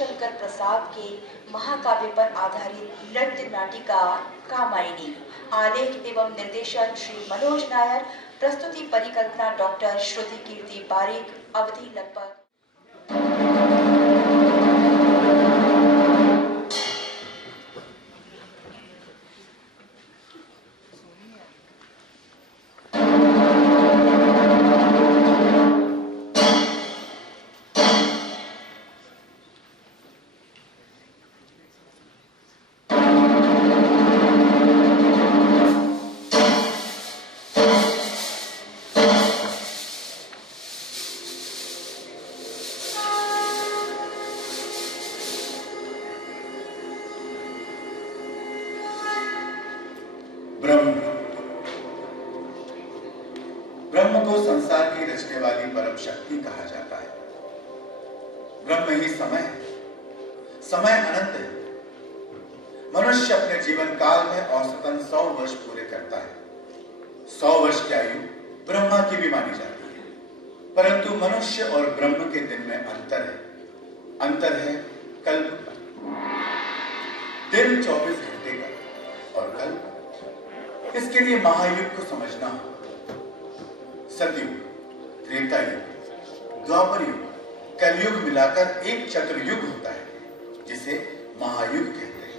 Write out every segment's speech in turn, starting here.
शंकर प्रसाद के महाकाव्य पर आधारित नृत्य नाटिका कामायनी, आलेख एवं निर्देशन श्री मनोज नायर, प्रस्तुति परिकल्पना डॉक्टर श्रुति कीर्ति बारिक, अवधि लगभग। ब्रह्म को संसार की रचने वाली परम शक्ति कहा जाता है। ब्रह्म ही समय है, समय अनंत है। मनुष्य अपने जीवन काल में औसतन 100 वर्ष पूरे करता है। 100 वर्ष की आयु ब्रह्मा की भी मानी जाती है, परंतु मनुष्य और ब्रह्म के दिन में अंतर है। अंतर है कल्प का। दिन 24 घंटे का और कल्प। इसके लिए महायुग को समझना हो। सतयुग, त्रेता युग, द्वापर युग, कलयुग मिलाकर एक चतुर्युग होता है, जिसे महायुग कहते हैं।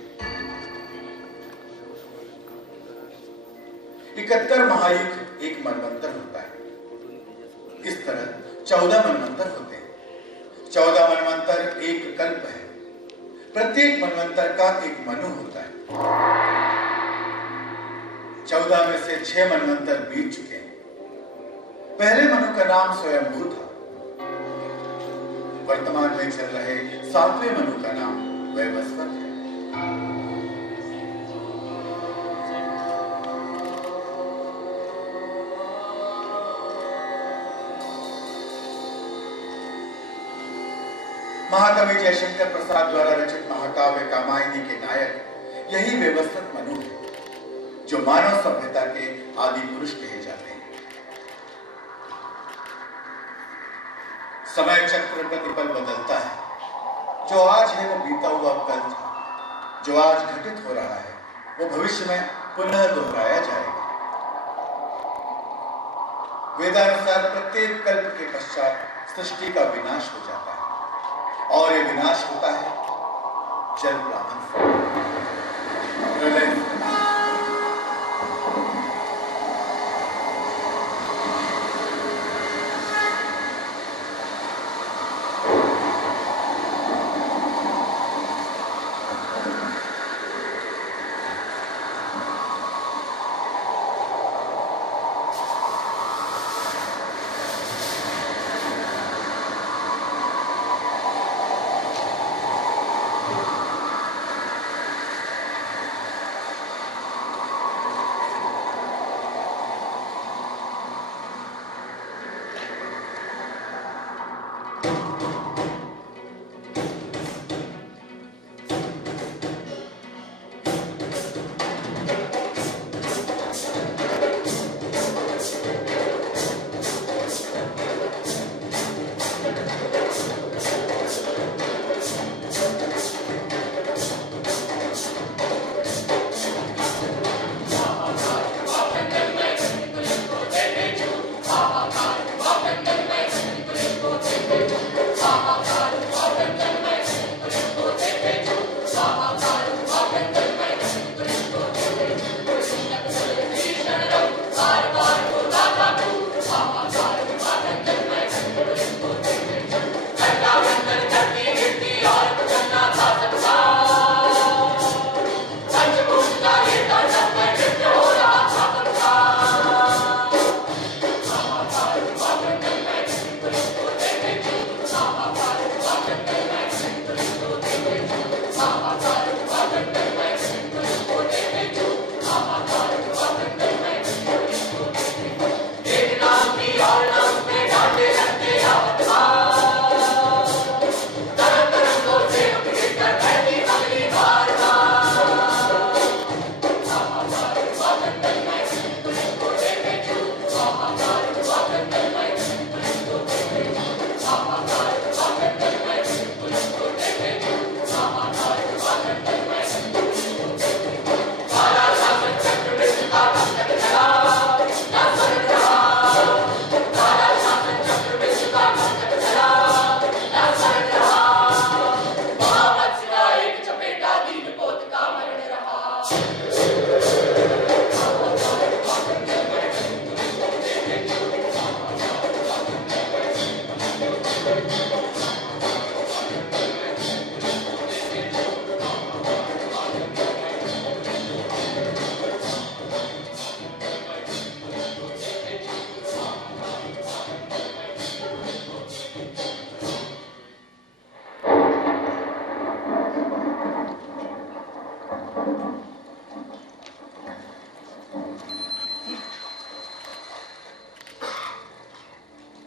71 महायुग एक मनवंतर होता है। इस तरह 14 मनवंतर होते हैं। 14 मनवंतर एक कल्प है। प्रत्येक मनवंतर का एक मनु होता है। 14 में से 6 मनवंतर बीत चुके हैं। पहले मनु का नाम स्वयंभू था। वर्तमान में चल रहे 7वें मनु का नाम वैवस्वत है। महाकवि जयशंकर प्रसाद द्वारा रचित महाकाव्य कामायनी के नायक यही वैवस्वत मनु है, जो मानव सभ्यता के आदि पुरुष कहे जाते हैं। समय चक्र प्रतिपल बदलता है। जो आज है वो बीता हुआ कल था। जो आज घटित हो रहा है वो भविष्य में पुनः दोहराया जाएगा। वेदानुसार प्रत्येक कल्प के पश्चात सृष्टि का विनाश हो जाता है, और ये विनाश होता है जल प्लावन से, प्रलय से।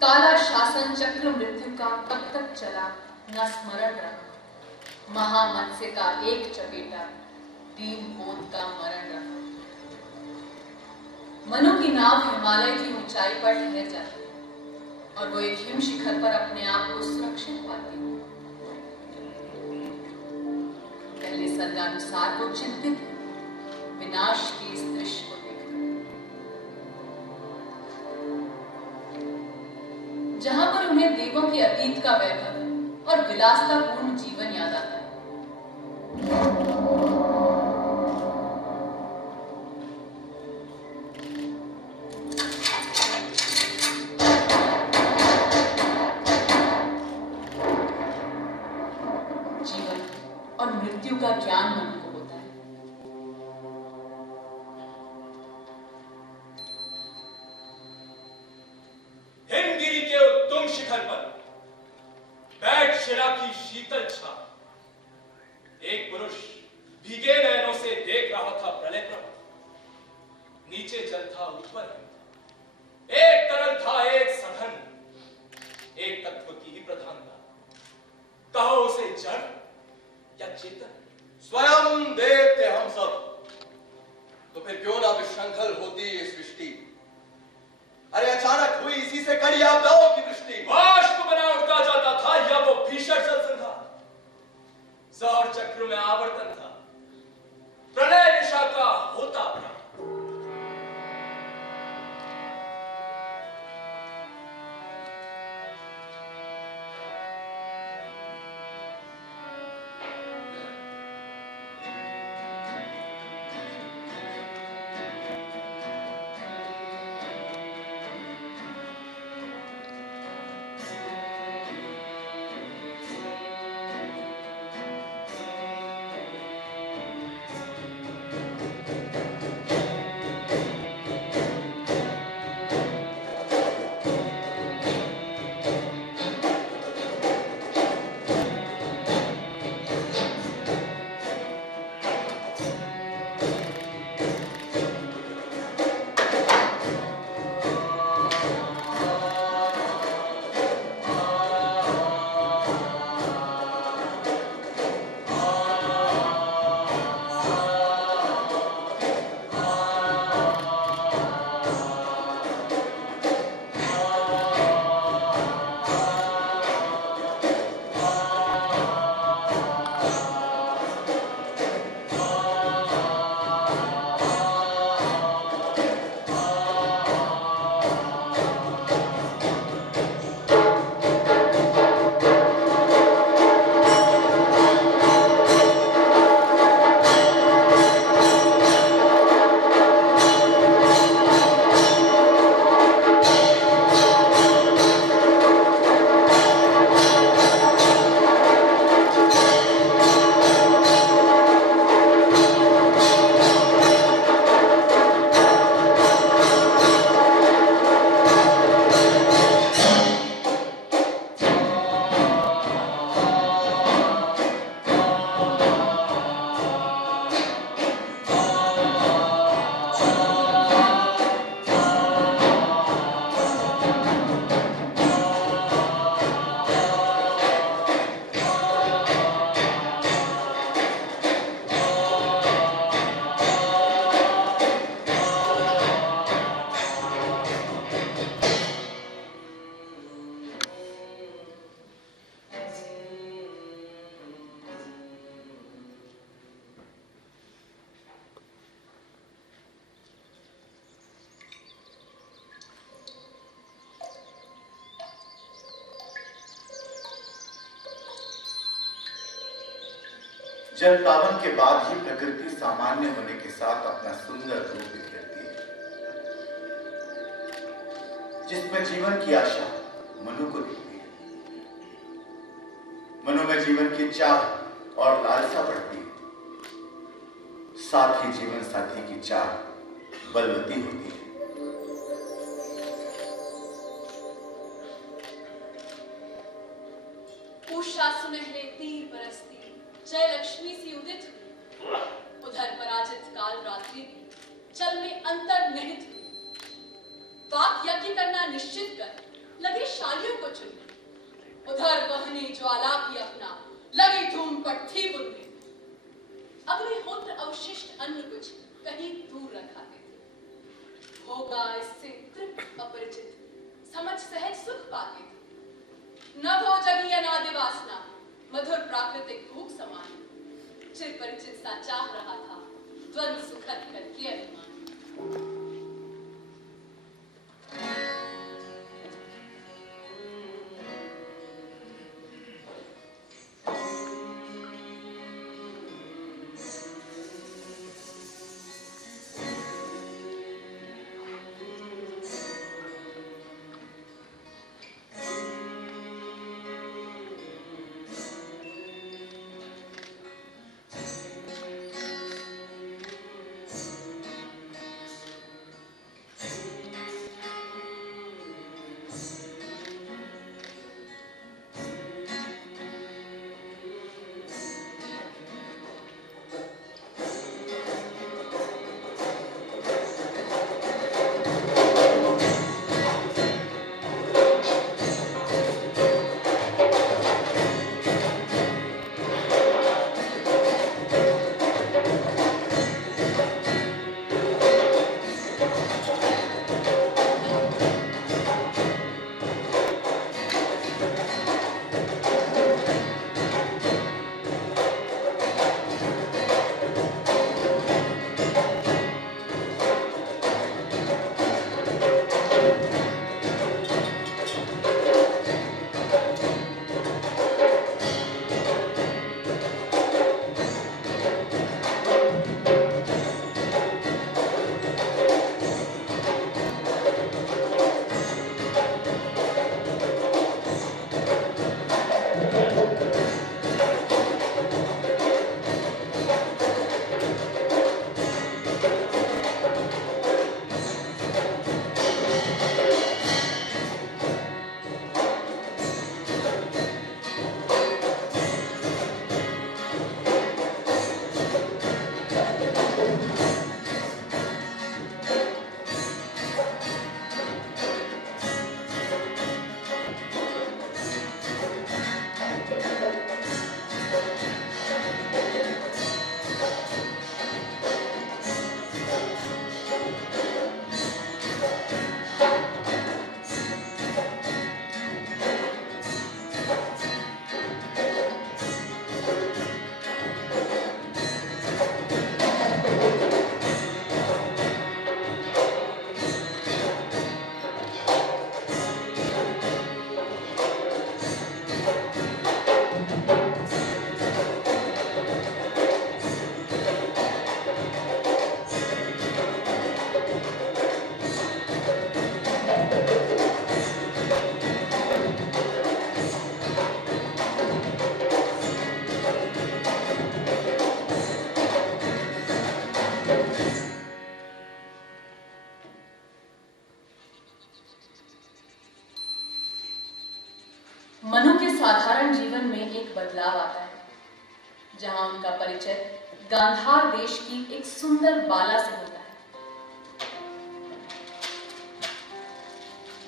काला शासन चक्र मृत्यु का कब तक चला न स्मरण रहा। महामत्स्य का एक चपेटा दीन बोध का मरण रहा। मनु की नाव हिमालय की ऊंचाई पर ठहर जाती है और वो एक हिम शिखर पर अपने आप को सुरक्षित पाती है। पहले सर्गानुसार वो चिंतित है विनाश के इस दृश्य को देखकर। जहां पर उन्हें देवों के अतीत का वैभव और विलासतापूर्ण जीवन याद आता है। और मृत्यु का ज्ञान मनु को होता है। हिमगिरी के उत्तुंग शिखर पर बैठ शिला की शीतल छाव, एक पुरुष भीगे नयनों से देख रहा था प्रलय प्रभा। नीचे जल था, ऊपर है, एक तरल था, एक सघन, एक तत्व की ही प्रधानता। कहो उसे जड़ या चेतन। स्वयं देव थे हम सब, तो फिर क्यों ना विशृंखल होती ये सृष्टि। अरे अचानक हुई इसी से कड़ी आपदाओं की वृष्टि। बाष्प बना उठता जाता था या वो भीषण जल संघार। सौर चक्र में आवर्तन था, प्रलय दिशा का होता था। जल पावन के बाद ही प्रकृति सामान्य होने के साथ अपना सुंदर रूप बिखेरती है, जिसमें जीवन की आशा मनु को दिखती है। मनु में जीवन की चाह और लालसा बढ़ती है, साथ ही जीवन साथी की चाह बलवती होती है। उषा सुनहले तीर बरसती जय लक्ष्मी सी उदित हुई। उधर पराजित काल रात्रि भी जल में अंतर निहित हुई। वाक यज्ञ करना निश्चित कर लगे शालियों को चुनने। उधर वहनी ज्वाला भी अपना लगी धूम पर थी बुनने। अग्निहोत्र अवशिष्ट अन्न कुछ कहीं दूर रखाते थे। होगा इससे तृप्त अपरिचित समझ सहज सुख पाते थे। न भो जगी अनादि वासना मधुर प्राकृतिक भूख समान। चिर परिचित सा चाह रहा था द्वंद सुखद करके अभिमान। मनु के साधारण जीवन में एक बदलाव आता है, जहां उनका परिचय गांधार देश की एक सुंदर बाला से होता है।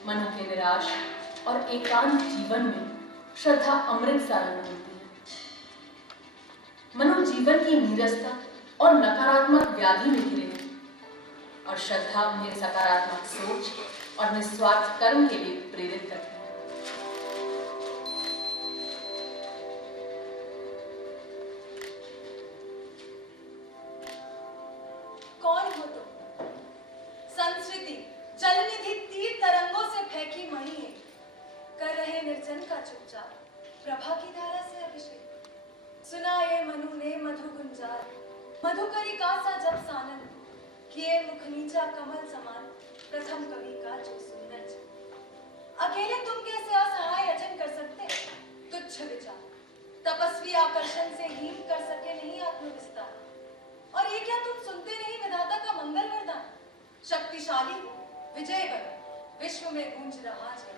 मनु के निराश और एकांत जीवन में श्रद्धा अमृत सा रंग होती है। मनु जीवन की नीरसता और नकारात्मक व्याधि में घिरे हैं और श्रद्धा उन्हें सकारात्मक सोच और निस्वार्थ कर्म के लिए प्रेरित करती है। कौन हो तुम? संस्कृति जलनिधि तीर तरंगों से फेंकी मणि है, कर रहे निर्जन का चुपचाप प्रभा की धारा से अभिषेक। सुना ये मनु ने मधु गुंजार, मधुकरी का सा जब सानंद, किए मुख नीचा कमल समान, प्रथम कवि का जो सुंदर छंद। अकेले तुम कैसे असहाय अजन कर सकते? तुच्छ विचार तपस्वी आकर्षण से हीन कर सके नहीं आत्मविस्तार। और ये क्या तुम सुनते नहीं विधाता का मंगल वरदान? शक्तिशाली हो, विजय करो, विश्व में गूंज रहा जय।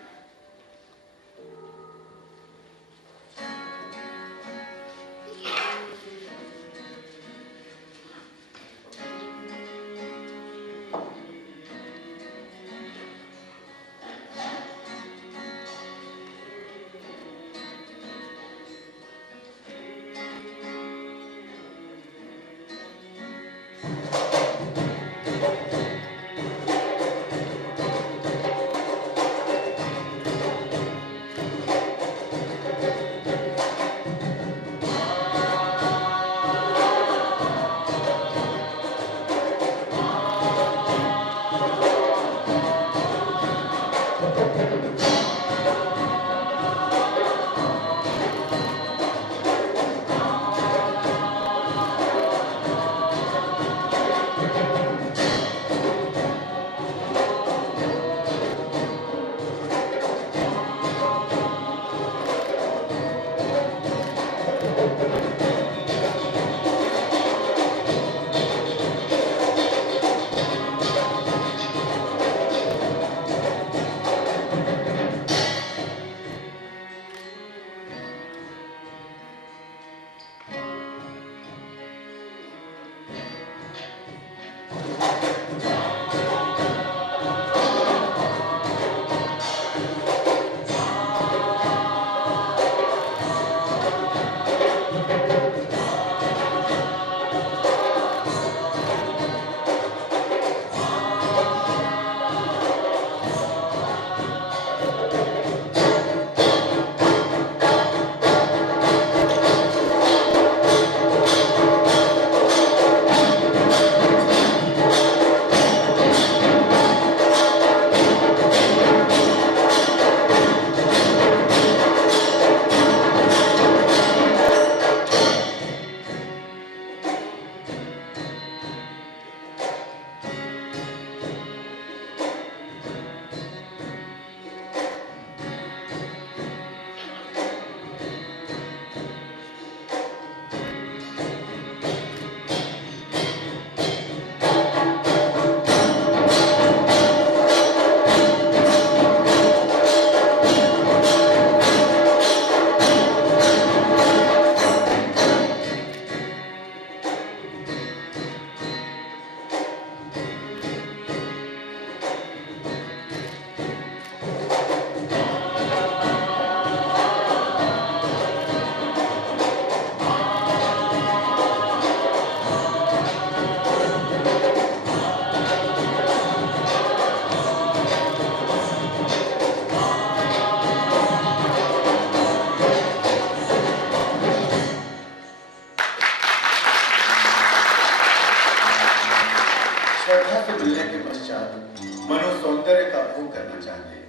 श्रद्धा से मिलने के पश्चात मनु सौंदर्य का भोग करना चाहते हैं।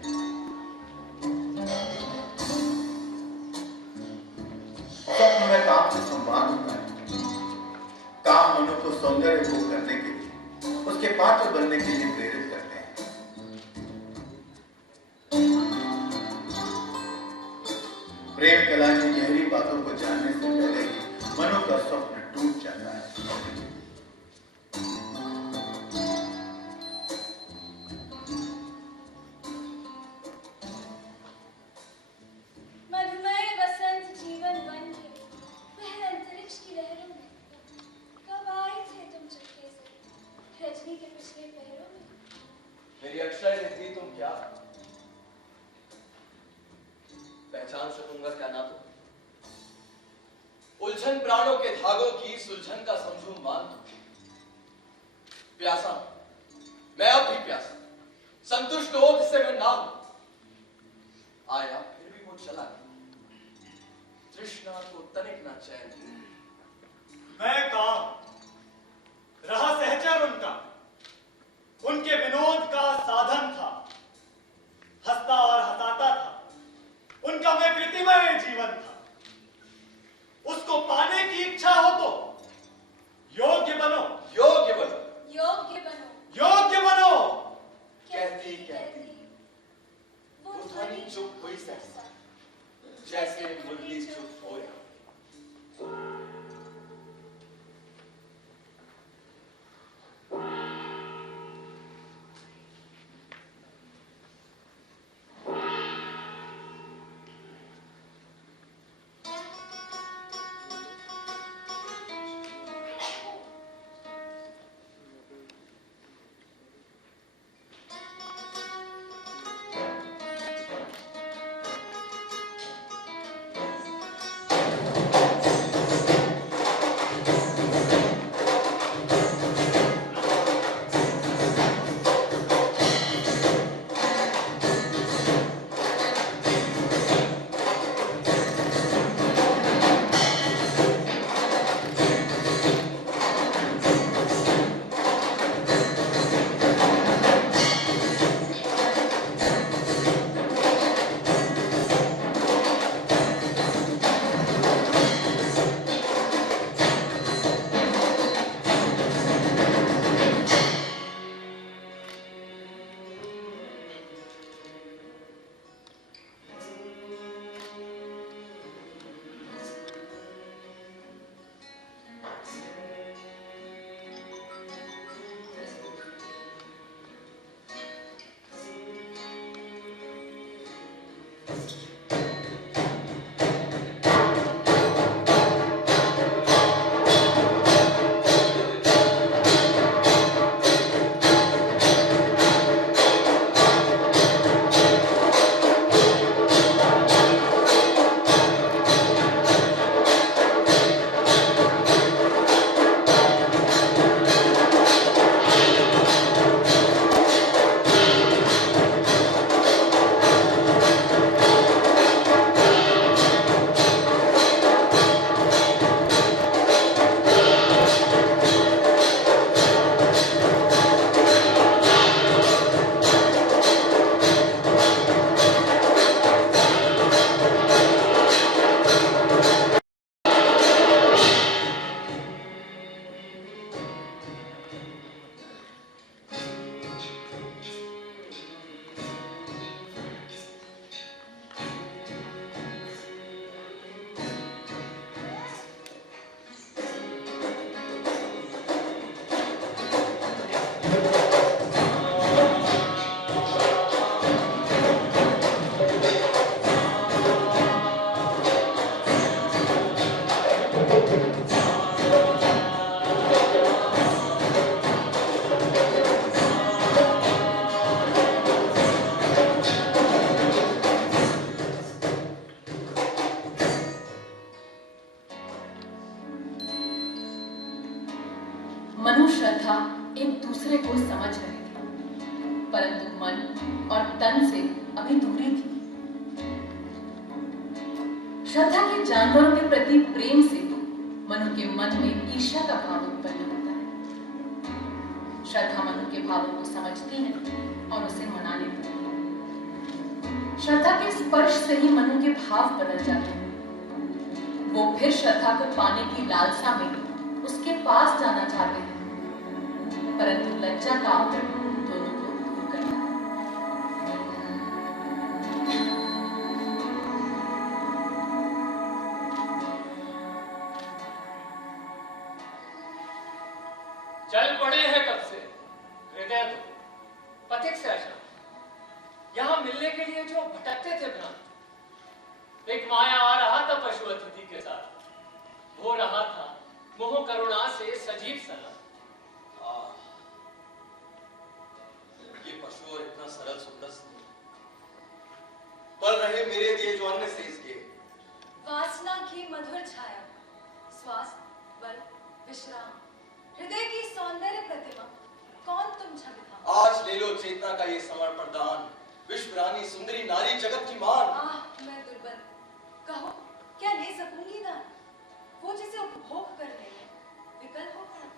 स्वप्न में काम से संवाद होता है। काम मनु को सौंदर्य भोग करने के लिए, उसके पात्र बनने के लिए प्रेरित करते हैं। प्रेम कला की गहरी बातों को जानने से पहले ही मनु का स्वप्न टूट जाता है। मधुमय वसंत जीवन बन के वह अंतरिक्ष की लहरों में कब आए थे तुम चुपके से रजनी के पिछले पहरों में। मेरी अक्षय निधि तुम क्या पहचान सकूंगा क्या ना तुम? उलझन प्राणों के धागों की सुलझन का समझू मान तुम। प्यासा मैं अब भी प्यासा, संतुष्ट ओठ से मैं ना हूं। आया फिर भी वो चला गया, तृष्णा को तनिक ना चैन। मैं काम रहा सहचर उनका, उनके विनोद का साधन था। हंसता और हंसाता था, उनका मैं कृतिमय जीवन था। उसको पाने की इच्छा हो तो योग्य बनो, योग्य बनो, योग्य बनो, योग्य बनो। कहती कहती वो ध्वनि चुप हुई सहसा, जैसे मुरली चुप होया। मनु श्रद्धा एक दूसरे को समझ रहे थे, परंतु मन और तन से अभी दूरी थी। श्रद्धा के जानवरों के प्रति प्रेम से मनु के मन में ईर्ष्या का भाव उत्पन्न होता है। श्रद्धा मनु के भावों को समझती है और उसे मना लेती है। श्रद्धा के स्पर्श से ही मनु के भाव बदल जाते हैं। वो फिर श्रद्धा को पाने की लालसा में उसके पास जाना चाहते हैं, परंतु लज्जा का आवरण दोनों को दूर करता है। चल पड़े हैं कब से, हृदय तो पथिक से अशा यहां मिलने के लिए जो भटकते थे भ्रांत। एक माया आ रहा था पशु अतिथि के साथ, हो रहा था मोह करुणा से सजीव सना। ये पशु और इतना सरल सुंदर पल रहे मेरे दिए जो अन्य से इसके। वासना की मधुर छाया, श्वास, बल, विश्राम, हृदय की सौंदर्य प्रतिमा, कौन तुम झगड़ा। आज ले लो चेतना का ये समर्पण दान, विश्व रानी सुंदरी नारी जगत की मान। मैं दुर्बल, कहो क्या ले सकूंगी दान, वो जिसे उपभोग करने में विकल हो गया।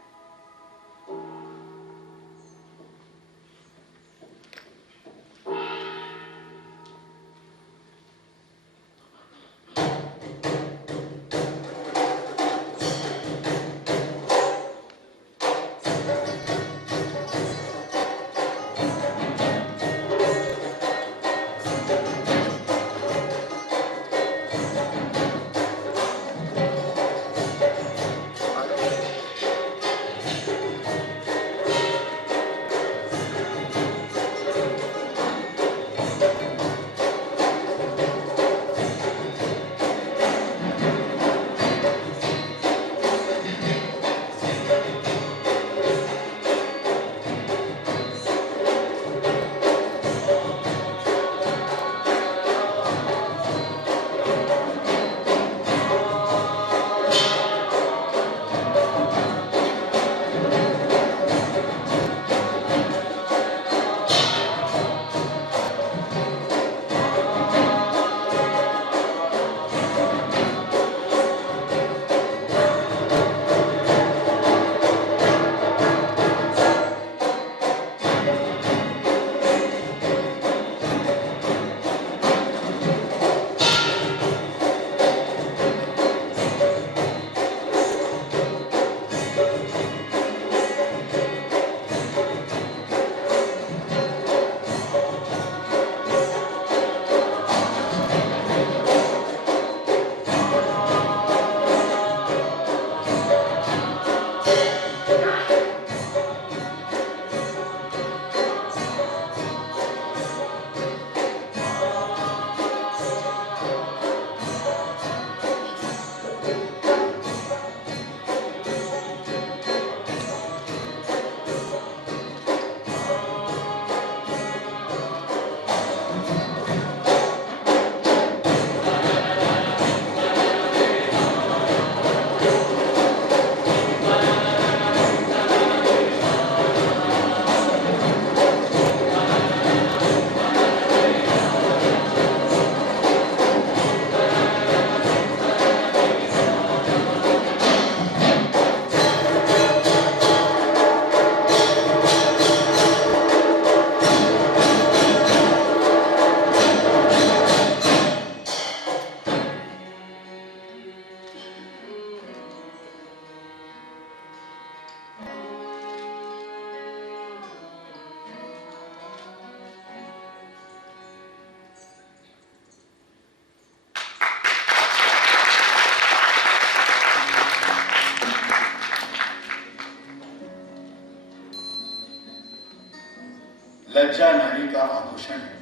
लज्जा नारी का आभूषण है।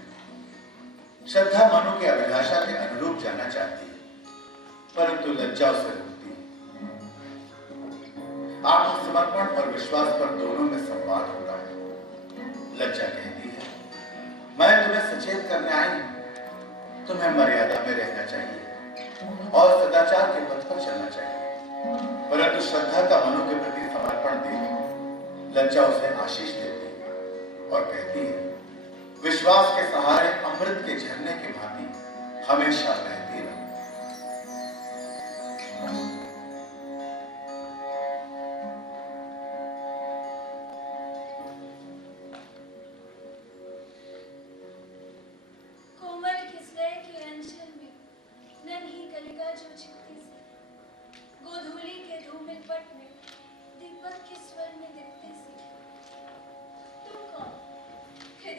श्रद्धा मनु के अभिलाषा के अनुरूप जाना चाहती है, परंतु लज्जा उसे रोकती है। आत्मसमर्पण और विश्वास पर दोनों में संवाद होता है। लज्जा कहती है, मैं तुम्हें सचेत करने आई हूं, तुम्हें मर्यादा में रहना चाहिए और सदाचार के पथ पर चलना चाहिए। परंतु श्रद्धा का मनु के प्रति समर्पण देख लज्जा उसे आशीष देती है और कहती है, विश्वास के सहारे अमृत के झरने की भांति हमेशा बहती रहो।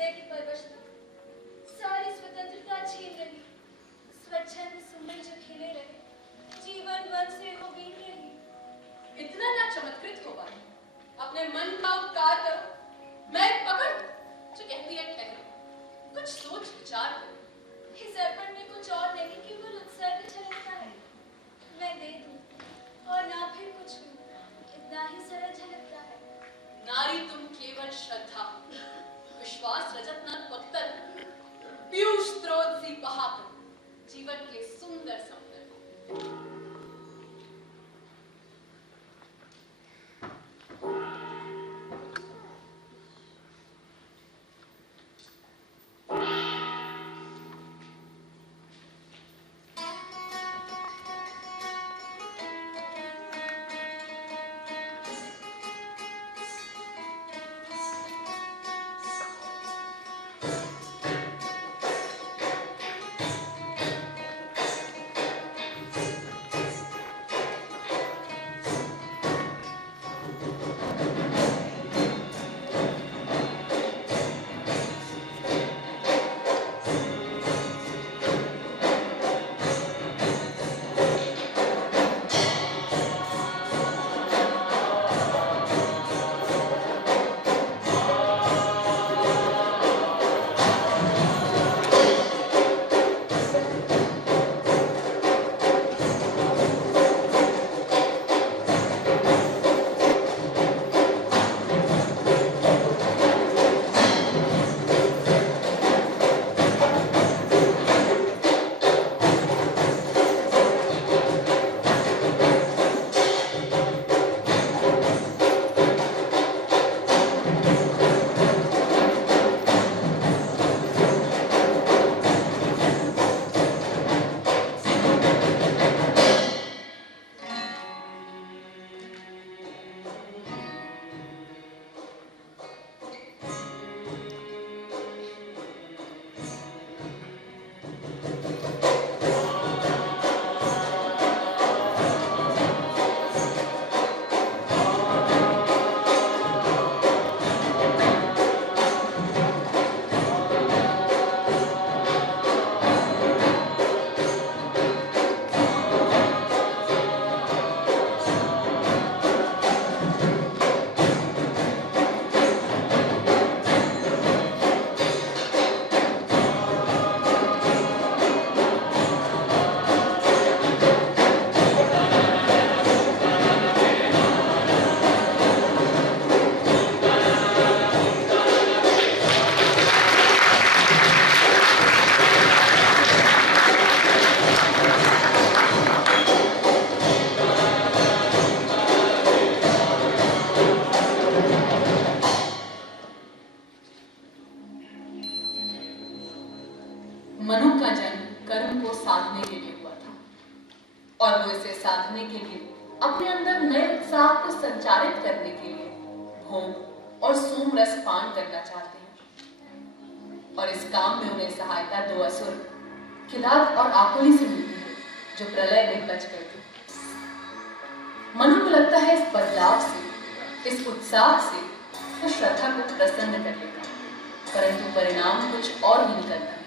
हृदय की परवशता सारी स्वतंत्रता छीन रही। स्वच्छंद सुमन जो खिले रहे, जीवन मन से हो बीन रही। इतना ना चमत्कृत हो पाए, अपने मन का उपकार करो। मैं एक पकड़ जो कहती है ठहरो, कुछ सोच विचार करो। इस अर्पण में कुछ और नहीं, केवल उत्सर्ग झलकता है। मैं दे दूं और ना फिर कुछ हूं, इतना ही सरल झलकता है। नारी तुम केवल श्रद्धा, विश्वास रजत न पत्तल, पीयूष स्रोत सी बहाकर, जीवन के सुंदर सौंदर्य। मनु का जन्म कर्म को साधने के लिए हुआ था और वो इसे साधने के लिए अपने अंदर नए उत्साह को संचारित करने के लिए भोग और सोम रस पान करना चाहते हैं। और इस काम में उन्हें सहायता दो असुर किलाद और आकुली से मिलती है जो प्रलय में बच गए थे। मनु को लगता है इस बदलाव से, इस उत्साह से वो श्रद्धा को प्रसन्न कर लेगा, परंतु परिणाम कुछ और ही निकलता है।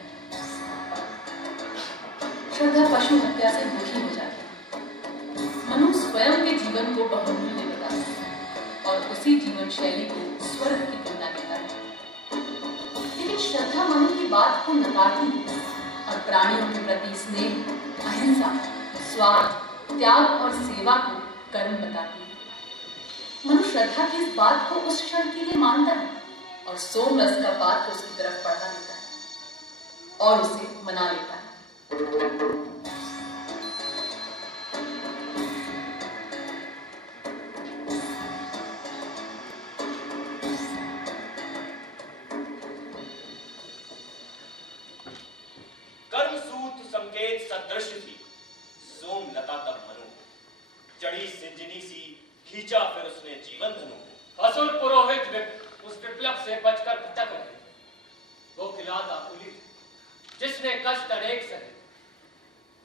श्रद्धा पशु हत्या से दुखी हो जाती है। मनु स्वयं के जीवन को बहुमूल्य बताता है और उसी जीवन शैली को स्वर्ग की तुलना देता है। लेकिन श्रद्धा मनु की बात को नकारती है और प्राणियों के प्रति स्नेह, अहिंसा, स्वार्थ, त्याग और सेवा को कर्म बताती है। मनु श्रद्धा की इस बात को उस क्षण के लिए मानता है और सोम रस का बात उसकी तरफ बढ़ा देता है और उसे मना लेता है। कर्मसूत्र संकेत सदृश थी सोम लता तब मनु, जड़ी सिंजनी सी खींचा फिर उसने जीवन धनु। असुर पुरोहित उस विप्लव से बचकर भटक रहे, वो किलाद आकुली जिसने कष्ट अनेक सहे।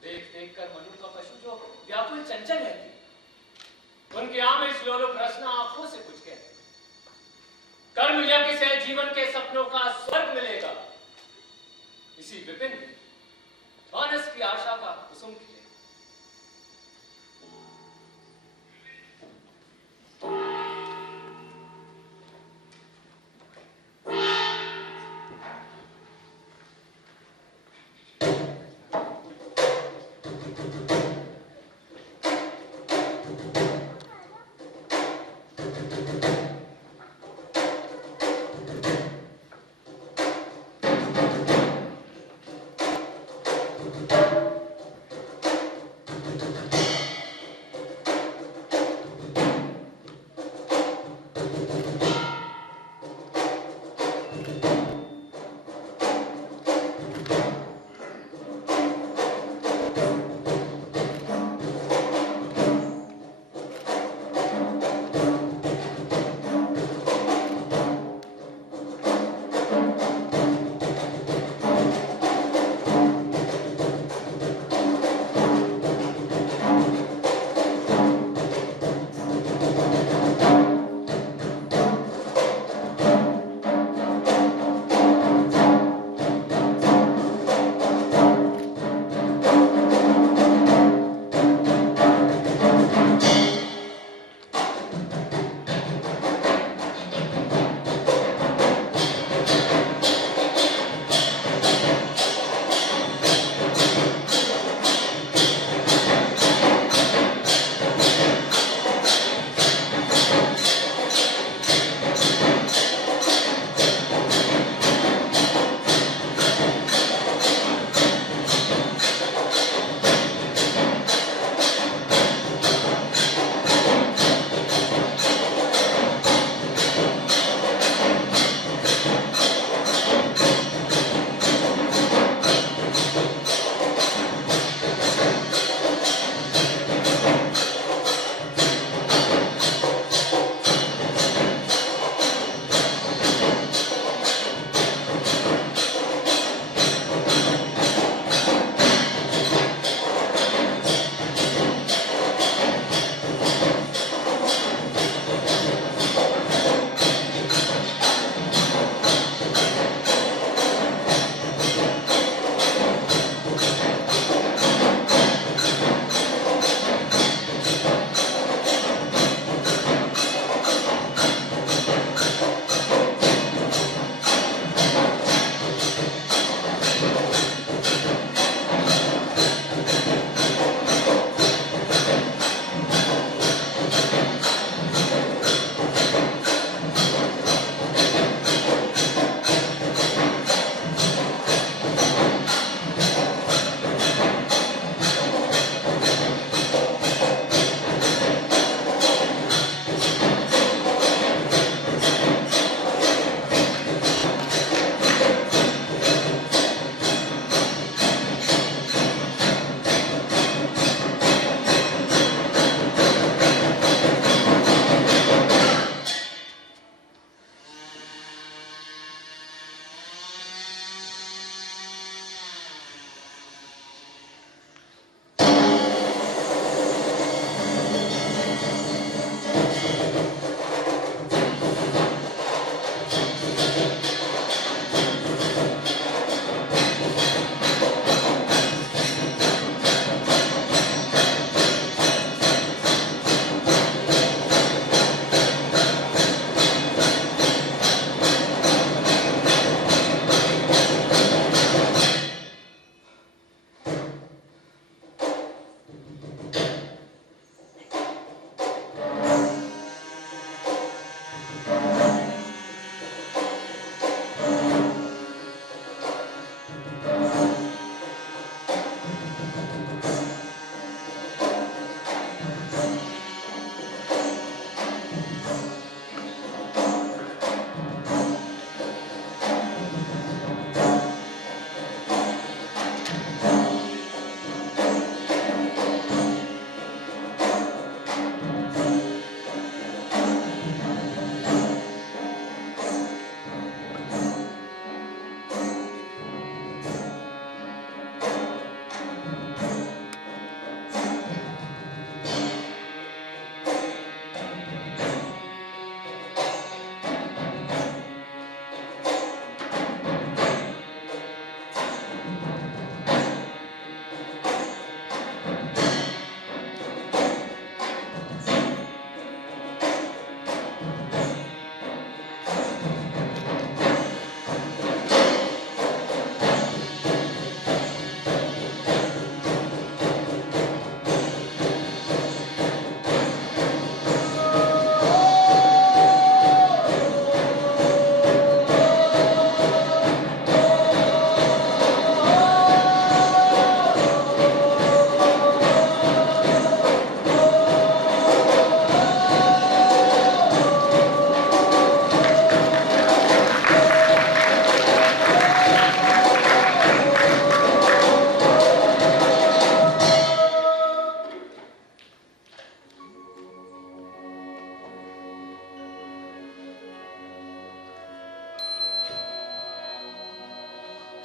देख देख कर मनु का पशु जो व्याकुल चंचल है, उनके आमिष लोलुप रसना आंखों से कुछ कहते। कर्म यज्ञ से जीवन के सपनों का स्वर्ग मिले इसी विपिन में मानस की आशा का कुसुम खिले।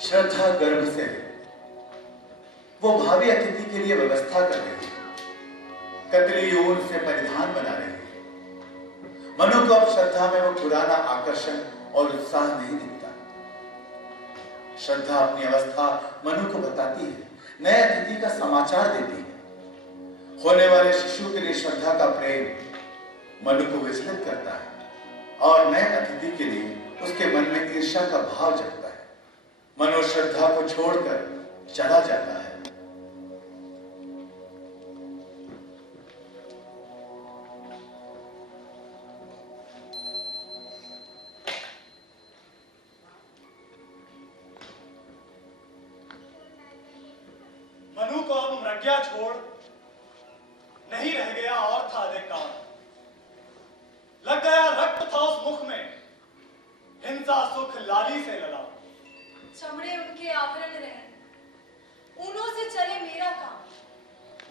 श्रद्धा गर्भ से वो भावी अतिथि के लिए व्यवस्था कर रही है, कतली ऊन से परिधान बना रही है। मनु को अब श्रद्धा में वो पुराना आकर्षण और उत्साह नहीं दिखता। श्रद्धा अपनी अवस्था मनु को बताती है, नए अतिथि का समाचार देती है। होने वाले शिशु के लिए श्रद्धा का प्रेम मनु को विचलित करता है और नए अतिथि के लिए उसके मन में ईर्ष्या का भाव जगता है। मनु श्रद्धा को छोड़कर चला जाता है। मनु को अब मृज्ञा छोड़ नहीं रह गया और था अधिकार। लग गया रक्त था उस मुख में, हिंसा सुख लाली से लड़ा। चमड़े उनके आवरण रहे, ऊनों से चले मेरा काम।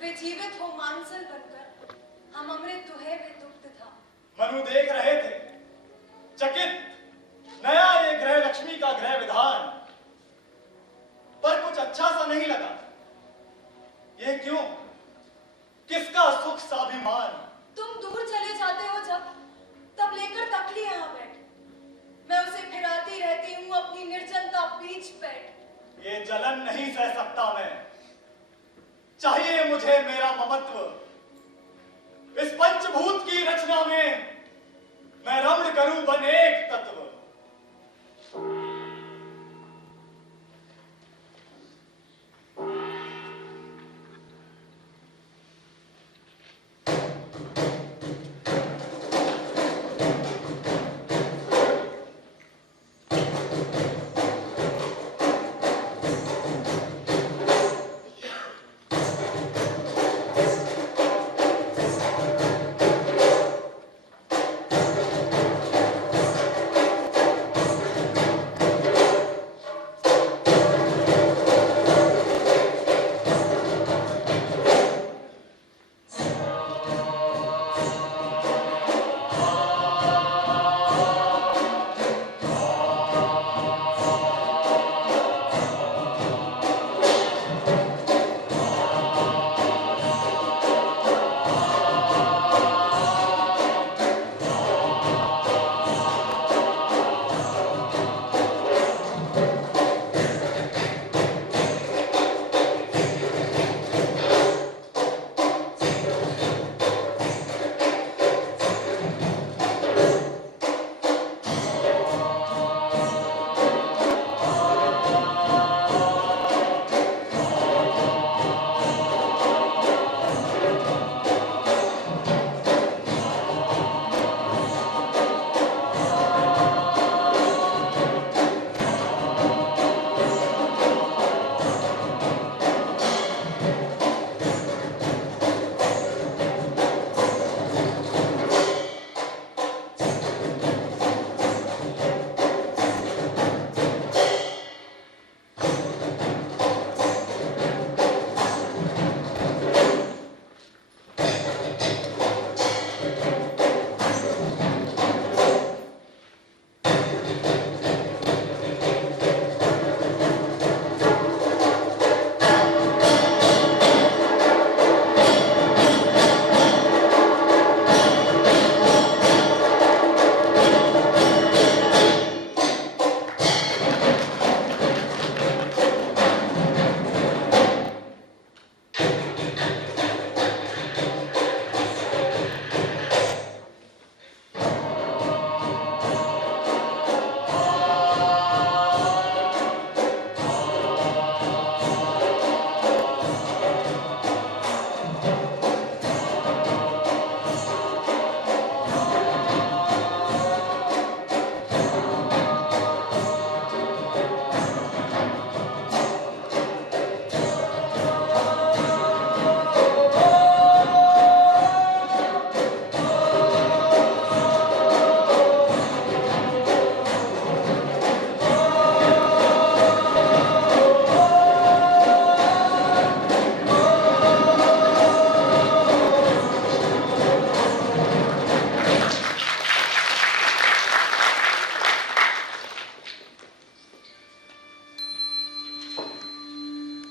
वे जीवित हो मांसल बनकर, हम अमृत दुहे वे दुग्ध था। मनु देख रहे थे चकित नया ये ग्रह लक्ष्मी का ग्रह विधान, पर कुछ अच्छा सा नहीं लगा। ये क्यों? किसका सुख स्वाभिमान? तुम दूर चले जाते हो जब, तब लेकर तकली यहाँ बैठ। मैं उसे फिराती रहती हूँ अपनी निर्जनता बीच बैठ। ये जलन नहीं सह सकता मैं, चाहिए मुझे मेरा ममत्व। इस पंचभूत की रचना में मैं रमण करूं बन एक तत्व।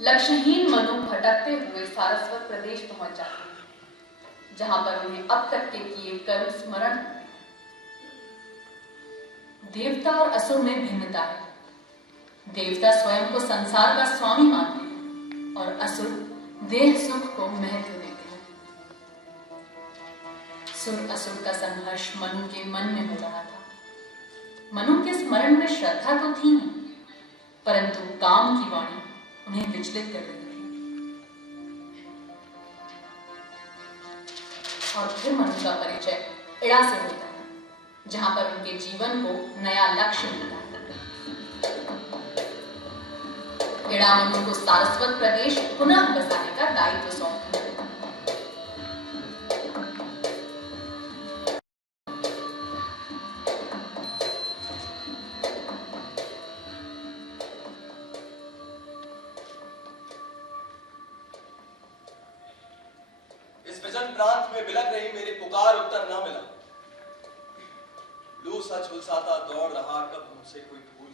लक्ष्यहीन मनु भटकते हुए सारस्वत प्रदेश पहुंच जाते हैं, जहां पर उन्हें अब तक के किए कर्म स्मरण होते हैं। देवता और असुर में भिन्नता है। देवता स्वयं को संसार का स्वामी मानते हैं और असुर देह सुख को महत्व देते हैं। सुर असुर का संघर्ष मनु के मन में हो रहा था। मनु के स्मरण में श्रद्धा तो थी ही, परंतु काम की वाणी उन्हें विचलित कर रही थी। और फिर मनु का परिचय इड़ा से होता है, जहां पर उनके जीवन को नया लक्ष्य मिलता है। इड़ा मनु को सारस्वत प्रदेश पुनः बसाने का दायित्व सौंपता है। इस विजन प्रांत में बिलक रही मेरी पुकार उत्तर न मिला। लू सा झुलसाता दौड़ रहा कब मुझसे कोई फूल।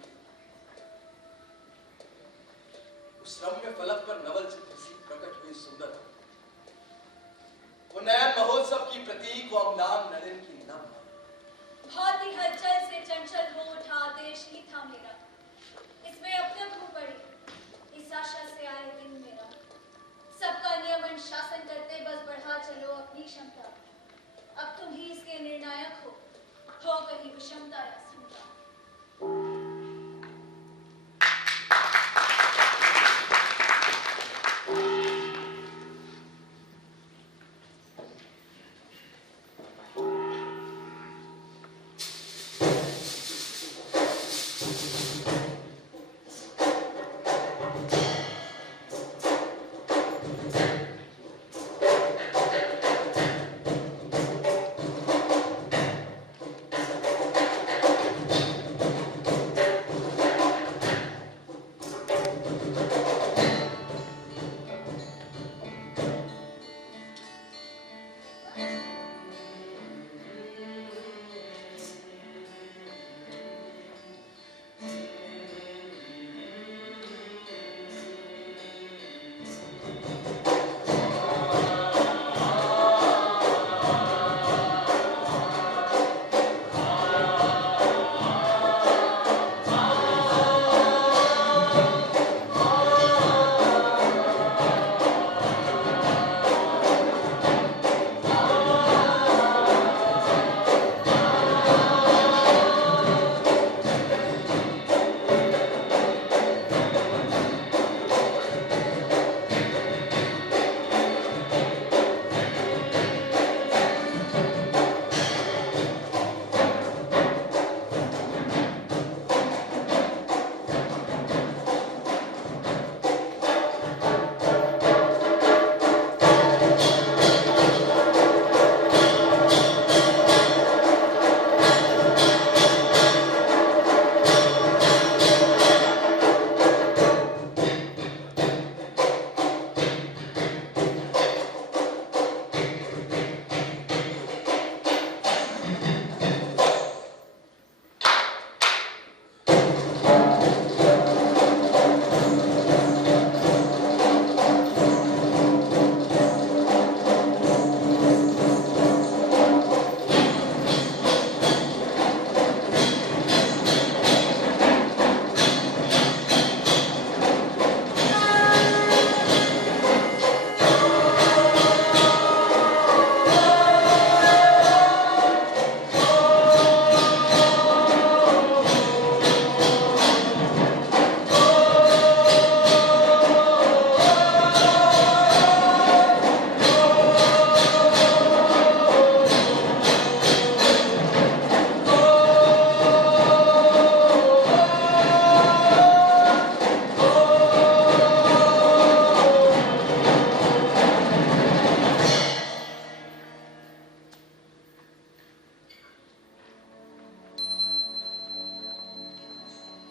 उस रम्य फलक पर नवल चित्र सी प्रकट हुई सुंदर। वो नयन महोत्सव की प्रतीक व अम्लान नलिन की नम। भांति हलचल से चंचल हो उठा देश ही था मेरा। इसमें अब तक हो पड़ी इस आशा से आए दिन मेरा। सबका नियमन शासन करते बस बढ़ा चलो अपनी क्षमता। अब तुम ही इसके निर्णायक हो कहीं विषमता या समता।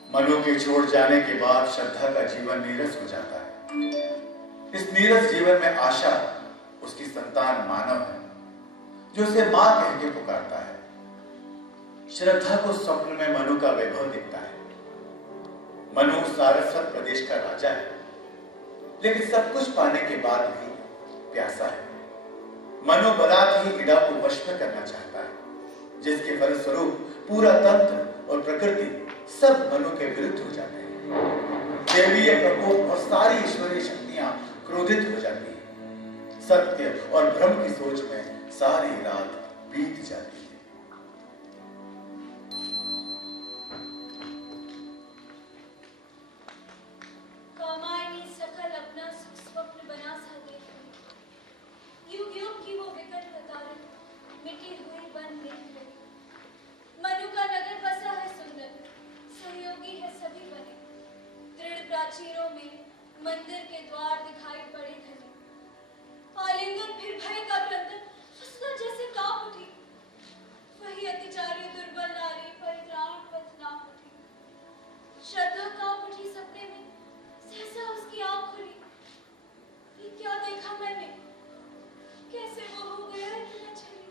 मनु के छोड़ जाने के बाद श्रद्धा का जीवन नीरस हो जाता है। इस नीरस जीवन में आशा उसकी संतान मानव है, जो उसे मां कह के पुकारता है। श्रद्धा को स्वप्न में मनु का वैभव दिखता है। मनु सारस्वत प्रदेश का राजा है। लेकिन सब कुछ पाने के बाद भी प्यासा है। मनोबलात् ही इड़ा को वश में करना चाहता है, जिसके फलस्वरूप पूरा तंत्र और प्रकृति सब मनु के विरुद्ध हो जाते हैं। देवीय प्रकोप और सारी ईश्वरीय शक्तियां क्रोधित हो जाती हैं। सत्य और भ्रम की सोच में सारी रात बीत जाती है। कामायनी सकल अपना सुख स्वप्न बना सा देखी, युग युग की वो विकट कतारें मिटी हुई बन देख रही। मनु का नगर बसा है सुंदर, सहयोगी है सभी बने। दृढ़ प्राचीरों में मंदिर के द्वार दिखाई पड़े घने। आलिंगन फिर भय का क्रंदन फसला जैसे कांप उठी। वही अतिचारी दुर्बल नारी परित्राण पथ नाप उठी। श्रद्धा कांप उठी सपने में, सहसा उसकी आंख खुली। ये क्या देखा मैंने, कैसे वो हो गया इतना छली।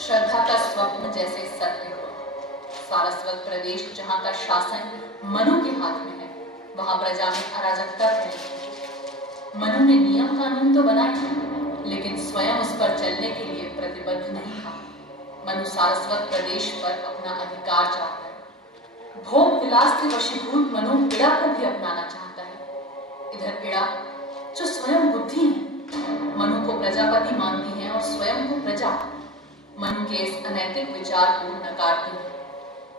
श्रद्धा का स्वप्न जैसे सत्य हो। सारस्वत प्रदेश जहाँ का शासन मनु के हाथ में है, वहाँ प्रजा में अराजकता फैली। मनु ने नियम कानून तो बनाए, लेकिन स्वयं उस पर चलने के लिए प्रतिबद्ध नहीं था। मनु सारस्वत प्रदेश पर अपना अधिकार चाहता है। भोग विलास के वशीभूत मनु इड़ा को भी अपनाना चाहता है। इधर इड़ा जो स्वयं बुद्धि है, मनु को प्रजापति मानती है और स्वयं को प्रजा। मनु के इस अनैतिक विचार को नकारती है।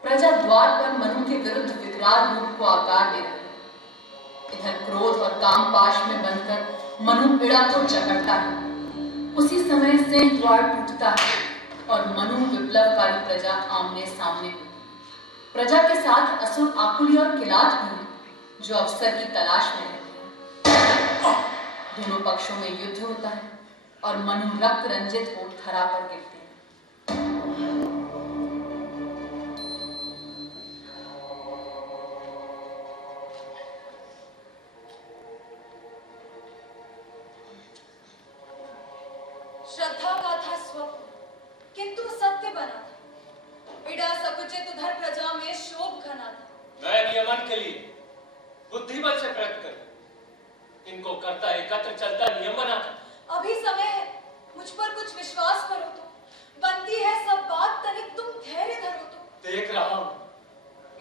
प्रजा द्वार पर मनु के विरुद्ध विकराल रूप को आकार दे रही है। इधर क्रोध और काम पाश में बंधकर मनु इड़ा को जकड़ता है। उसी समय से द्वार टूटता है और मनु विप्लवकारी प्रजा आमने सामने होती। प्रजा के साथ असुर आकुली और किलाट भी हैं, जो अवसर की तलाश में रहते हैं। दोनों पक्षों में युद्ध होता है और मनु रक्त रंजित हो धरा पर गिरते हैं। किंतु सत्य बना था। इड़ा सकुचित उधर प्रजा में शोभ घना था। मैं नियमन के लिए बुद्धिबल से प्रयत्न करूं, इनको करता एकत्र चलता नियम बना था। अभी समय है, मुझ पर कुछ विश्वास करो तो बनती है सब बात, तनिक तुम धैर्य धरो तो। देख रहा हूं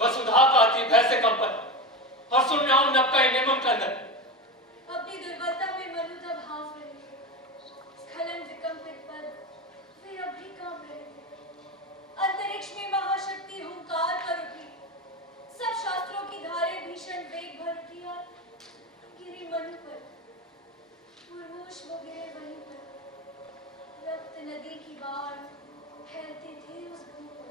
वसुधा का अति भय से कंपन और सुन रहा हूं नबका नियमन का अंदर। अपनी दुर्बलता में मनुता भाव रहे थे, स्खलन विकंपित पर वे अभी काम रहे थे। अंतरिक्ष में महाशक्ति हुंकार कर उठी, सब शास्त्रों की धारे भीषण वेग भर उठी और गिरी मनु पर। उर्वोश वो गिरे वहीं पर, रक्त नदी की बाढ़ फैलती थी उस भू पर।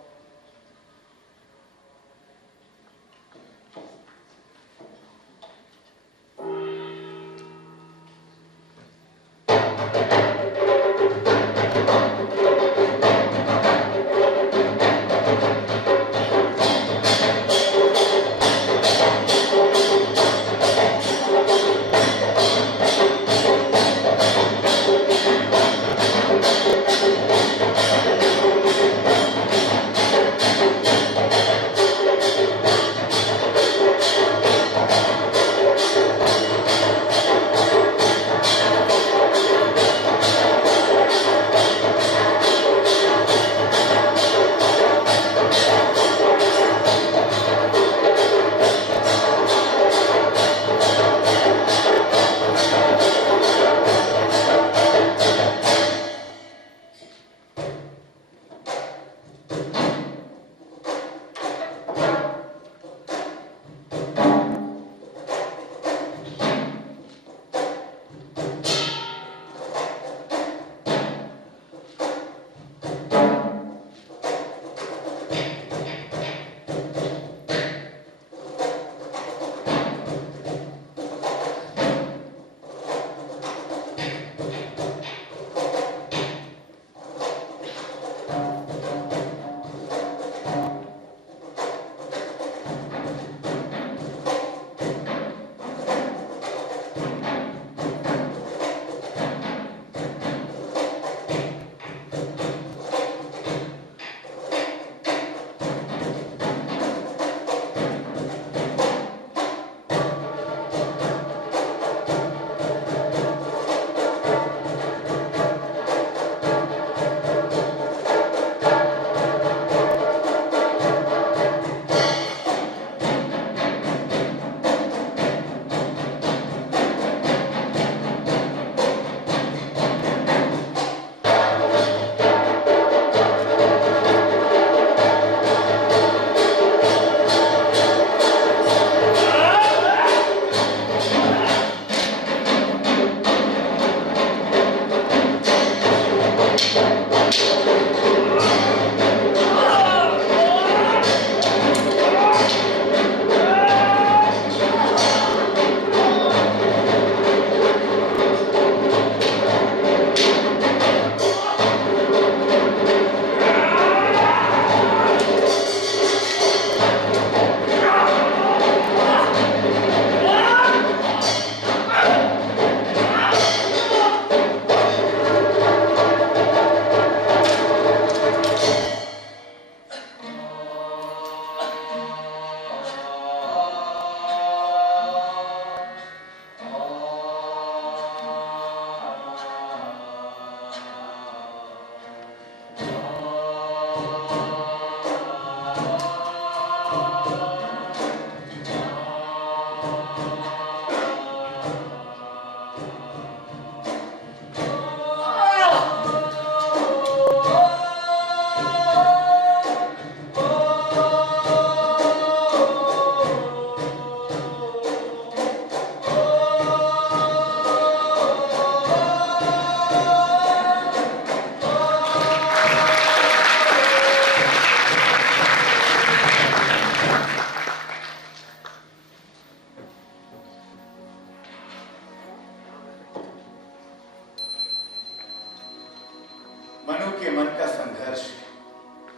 मनु के मन का संघर्ष,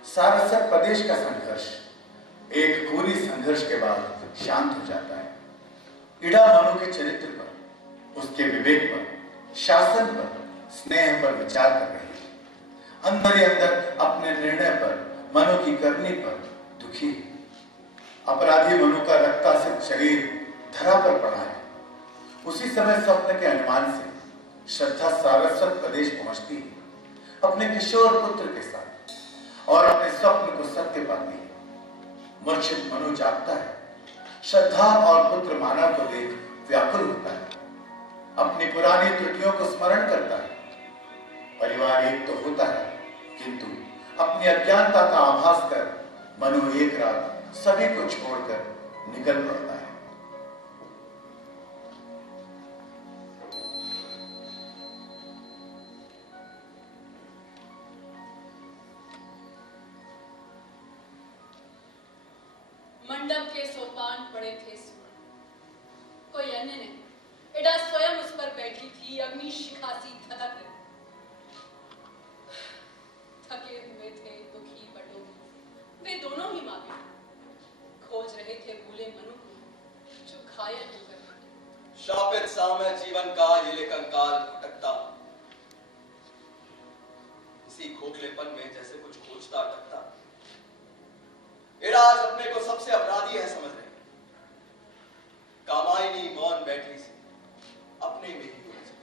सारस्वत प्रदेश का संघर्ष एक खूनी संघर्ष के बाद शांत हो जाता है। इड़ा मनु के चरित्र पर, उसके विवेक पर, शासन पर, स्नेह पर विचार कर रही है। अंदर ही अंदर अपने निर्णय पर, मनु की करनी पर दुखी। अपराधी मनु का रक्तासित शरीर धरा पर पड़ा है। उसी समय स्वप्न के अनुमान से श्रद्धा सारस्वत प्रदेश पहुंचती है अपने किशोर पुत्र के साथ और अपने स्वप्न को सत्य पाती है। मूर्छित मनु जागता है। श्रद्धा और पुत्र मानव को देख व्याकुल होता है, अपनी पुरानी त्रुटियों को स्मरण करता है। परिवार एक तो होता है, किंतु अपनी अज्ञानता का आभास कर मनु एक रात सभी को छोड़कर निकल पड़ता है। मंडप के सोपान पड़े थे सुन, कोई अन्य नहीं, एडा स्वयं उस पर बैठी थी। अग्नि शिखा सी धधक रही। थके हुए थे, दुखी बटोही, वे दोनों ही माँ बेटी खोज रहे थे भूले मनु को जो घायल होकर। शापित सामय जीवन का ये लेखनकाल भटकता, इसी खोखलेपन में जैसे कुछ खोजता अटकता। आज अपने को सबसे अपराधी है समझ रहे। कामायनी मौन बैठी सी अपने में ही उलझी।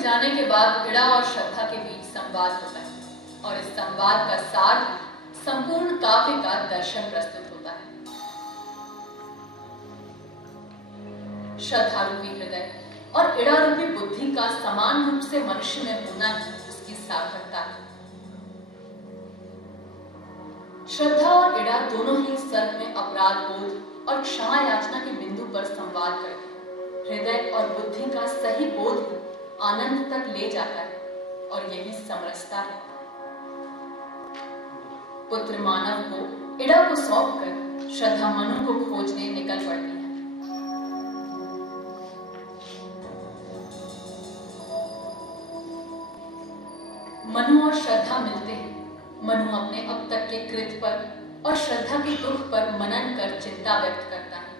जाने के बाद इड़ा और श्रद्धा के बीच संवाद होता है और इस संवाद का सार संपूर्ण काव्य का दर्शन प्रस्तुत होता है। श्रद्धा रूपी हृदय और इड़ा रूपी बुद्धि का समान रूप से मनुष्य में होना ही उसकी सार्थकता है। श्रद्धा और इड़ा दोनों ही सर्ग में अपराध बोध और क्षमा याचना के बिंदु पर संवाद करते हैं। हृदय और बुद्धि का सही बोध ही आनंद तक ले जाता है और यही समरसता है। पुत्र मानव को इड़ा को सौंपकर श्रद्धा मनु को खोजने निकल पड़ती है। मनु और श्रद्धा मिलते हैं। मनु अपने अब तक के कृत्य पर और श्रद्धा के दुख पर मनन कर चिंता व्यक्त करता है।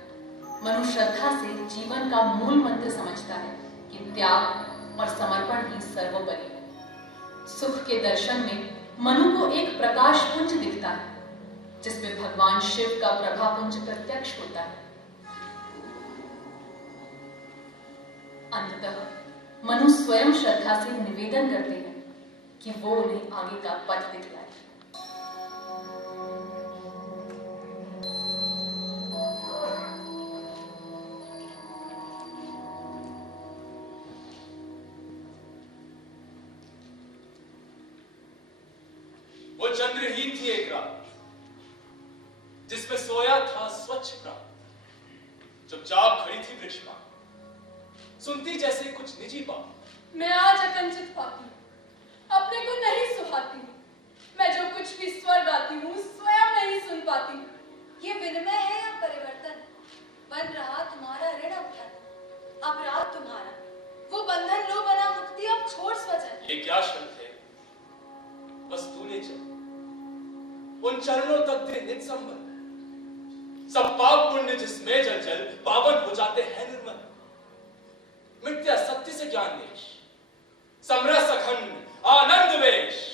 मनु श्रद्धा से जीवन का मूल मंत्र समझता है कि त्याग और समर्पण ही सर्वोपरि है। सुख के दर्शन में मनु को एक प्रकाश पुंज दिखता है जिसमें भगवान शिव का प्रभा पुंज प्रत्यक्ष होता है। अंततः मनु स्वयं श्रद्धा से निवेदन करते हैं कि वो उन्हें आगे का पथ दिखलाए। वो चंद्रहीन थी एक रात जिसमें सोया था स्वच्छ प्राण, चुपचाप खड़ी थी वृक्ष पर, सुनती जैसे कुछ निजी बात। मैं आज अकंचित पाती हूँ, अपने को नहीं सुहाती हूँ। मैं जो कुछ भी स्वर गाती हूँ स्वयं नहीं सुन पाती हूँ। ये विनिमय है या परिवर्तन? बन रहा तुम्हारा ऋण अपराध, अपराध तुम्हारा, वो बंधन लो बना मुक्ति, अब छोड़ स्वजन। ये क्या शब्द है? बस तूने चल उन चरणों तक दे निज संबंध, सब पाप पुण्य जिसमें जल जल पावन हो जाते हैं निर्मल। मिथ्या सत्य से ज्ञान देश, समरस अखंड आनंद वेश।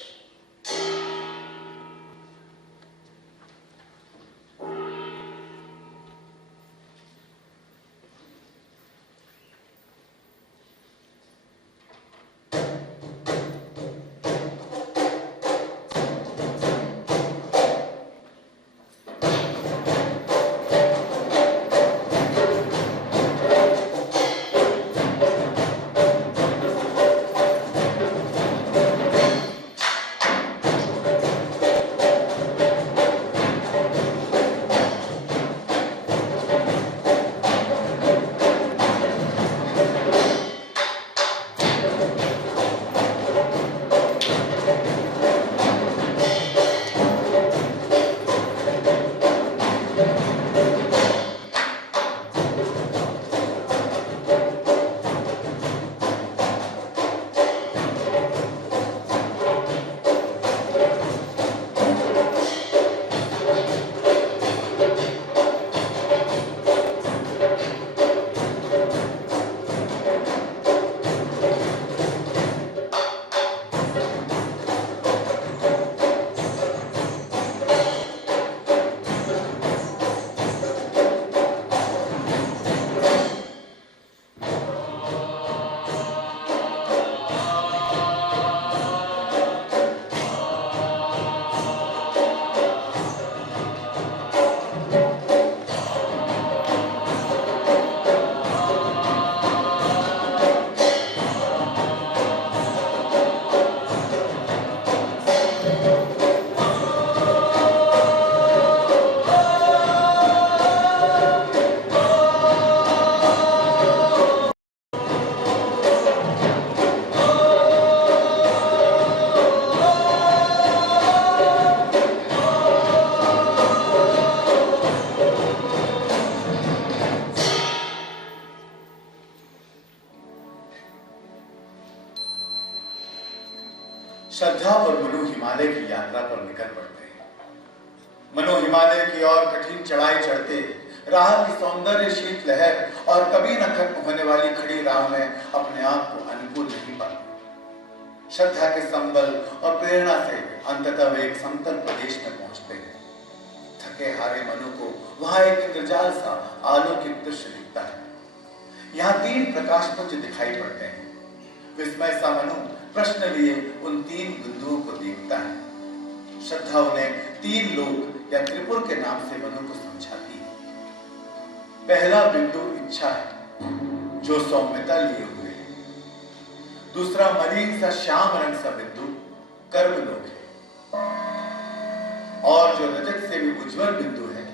श्रद्धा और मनु हिमालय की यात्रा पर निकल पड़ते हैं। मनु हिमालय की ओर कठिन चढ़ाई चढ़ते राह की सौंदर्य शीत लहर और कभी न खत्म होने वाली खड़ी राह में अपने आप को अनुकूल नहीं पाते। श्रद्धा के संबल और प्रेरणा से अंततः वे एक समतल प्रदेश में पहुंचते हैं। थके हारे मनु को वहां एक इंद्रजाल सा अलौकिक दृश्य दिखता है। यहाँ 3 प्रकाश पुंज दिखाई पड़ते हैं। विस्मय सा मनु प्रश्न लिए उन 3 बिंदुओं को देखता है। श्रद्धा उन्हें 3 लोक या त्रिपुर के नाम से मनु को समझाती है। पहला बिंदु इच्छा है। जो सौम्यता लिए हुए है, दूसरा मलिन सा श्याम रंग सा बिंदु कर्मलोक है, और जो रजत से भी उज्जवल बिंदु है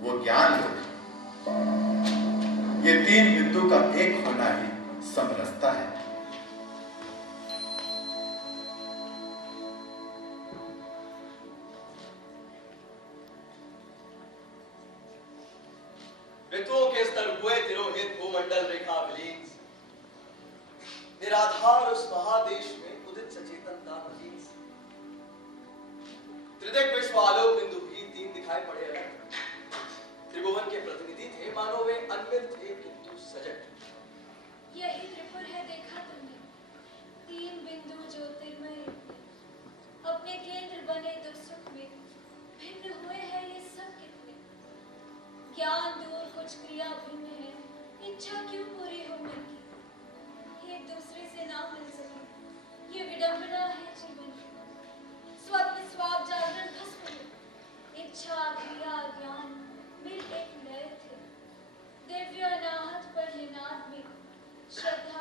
वो ज्ञान लोक है। ये तीन बिंदु का एक होना ही समरसता है। ऋतुओं के स्तर हुए तिरोहित भूमंडल रेखा विलीन, निराधार उस महादेश में उदित सचेतनता नवीन। त्रिदिक विश्व आलोक बिंदु भी तीन दिखाई पड़े अलग। त्रिभुवन के प्रतिनिधि थे, मानो वे अनमिल थे किंतु सजग। यही त्रिपुर है, देखा तुमने, तीन बिंदु ज्योतिर्मय अपने केंद्र बने दुख सुख में, भिन्न हुए हैं ये सब कितने। ज्ञान दूर कुछ क्रिया भिन्न है, इच्छा क्यों पूरी हो मन की, एक दूसरे से ना मिल सके, ये विडंबना है जीवन की। स्वप्न स्वाप जागरण भस्म है, इच्छा क्रिया ज्ञान मिल एक लय थे। दिव्य अनाहत पर निनाद में श्रद्धा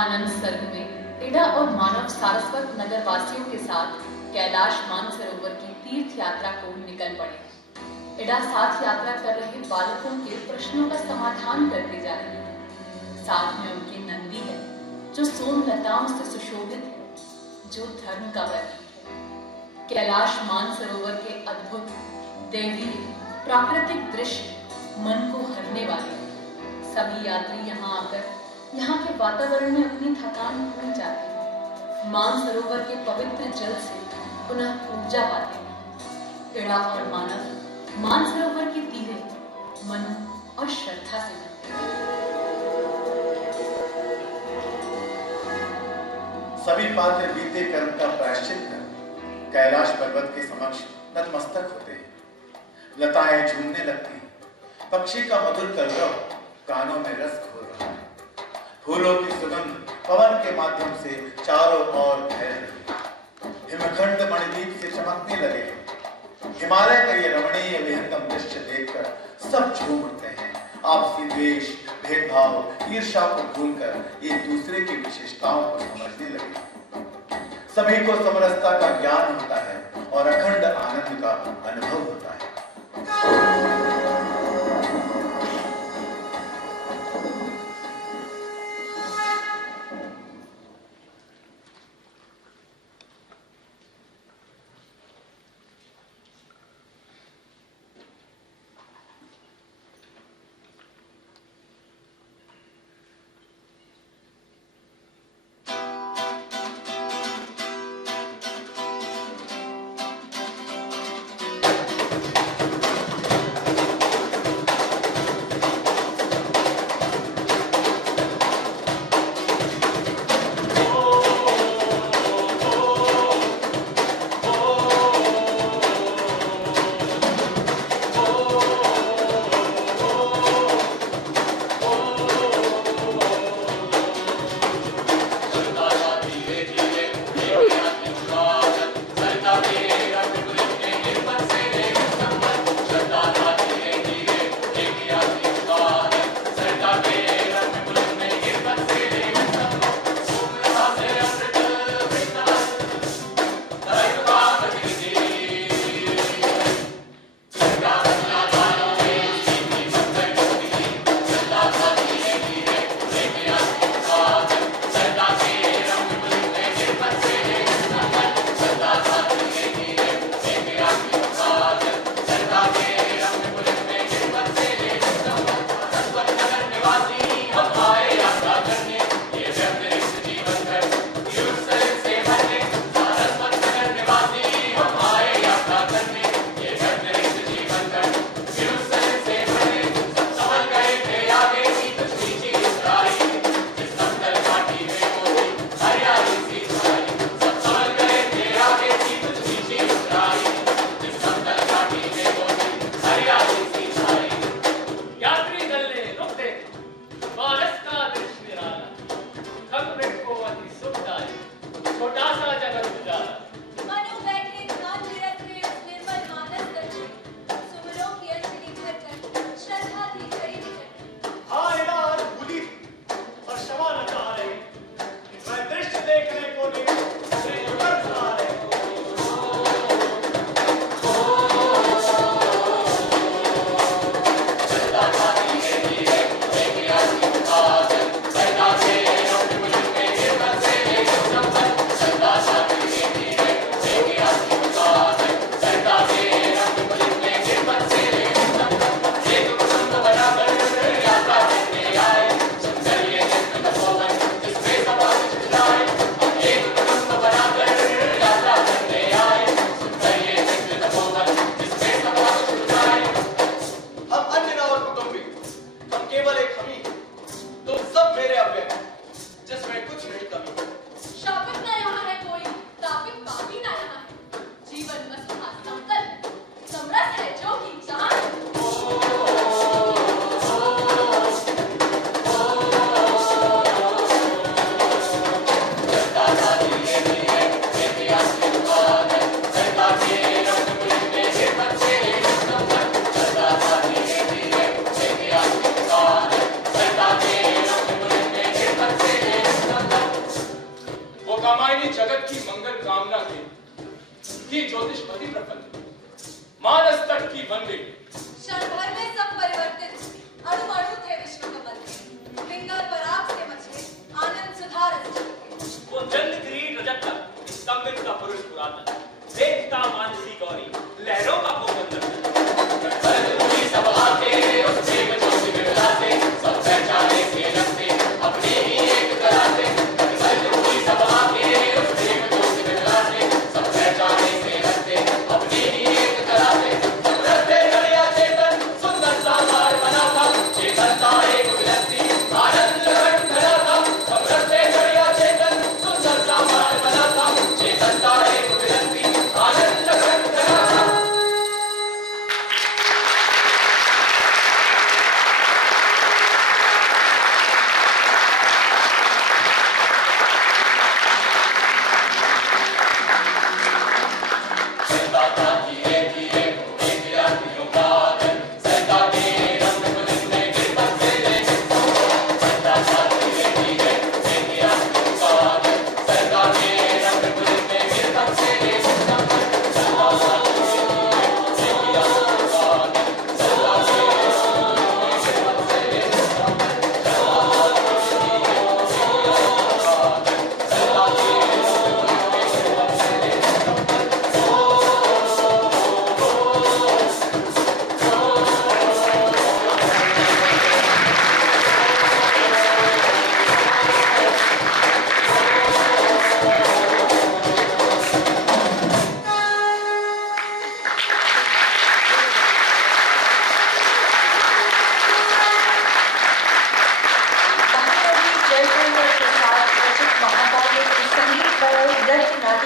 आनंद सर्ग में इड़ा और मानव सारस्वत नगर वासियों के साथ कैलाश मानसरोवर की तीर्थ यात्रा को निकल पड़े। इड़ा साथ यात्रा कर रहे बालकों के प्रश्नों का समाधान करते जा रही है। साथ में उनके नंदी है जो सोमलताओं से सुशोभित है, जो धर्म का प्रतीक है। कैलाश मानसरोवर के अद्भुत दैवीय प्राकृतिक दृश्य मन को हरने वाले हैं। सभी यात्री यहाँ आकर यहाँ के वातावरण में अपनी थकान भूल जाते हैं। मानसरोवर के पवित्र जल से पुनः ऊर्जा पाते हैं। इड़ा और मानव मानसरोवर के तीरे मन और श्रद्धा से भरते हैं। सभी पात्र बीते कर्म का प्रायश्चित कर कैलाश पर्वत के समक्ष नतमस्तक होते हैं। लताएं झूमने लगती हैं, पक्षी का मधुर कलरव कानों में रस घोल रहा है। फूलों की सुगंध पवन के माध्यम से चारों ओर फैल रही। हिमखंड मणिदीप से चमकने लगे। हिमालय का ये रमणीय विहंगम दृश्य देखकर सब झूम उठते हैं। आपसी द्वेष, भेदभाव, ईर्ष्या को भूलकर एक दूसरे की विशेषताओं को समझने लगे। सभी को समरसता का ज्ञान होता है और अखंड आनंद का अनुभव होता है।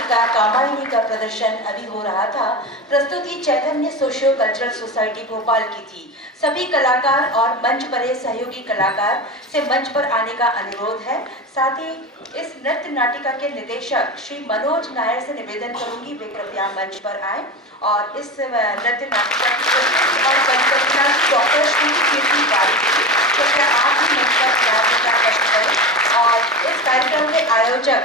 नाटिका कामायनी का प्रदर्शन अभी हो रहा था। प्रस्तुति चैतन्य सोशियो कल्चरल सोसाइटी भोपाल की थी। सभी कलाकार और मंच पर सहयोगी कलाकार से मंच पर आने का अनुरोध है। साथ ही इस नृत्य नाटिका के निदेशक श्री मनोज नायर से निवेदन करूंगी वे कृपया मंच पर आए और इस नृत्य नाटिका की प्रस्तुति और परिकल्पना डॉक्टर श्रोती कीर्ति बारिक कृपया आप भी मंच पर करें। और इस कार्यक्रम के आयोजक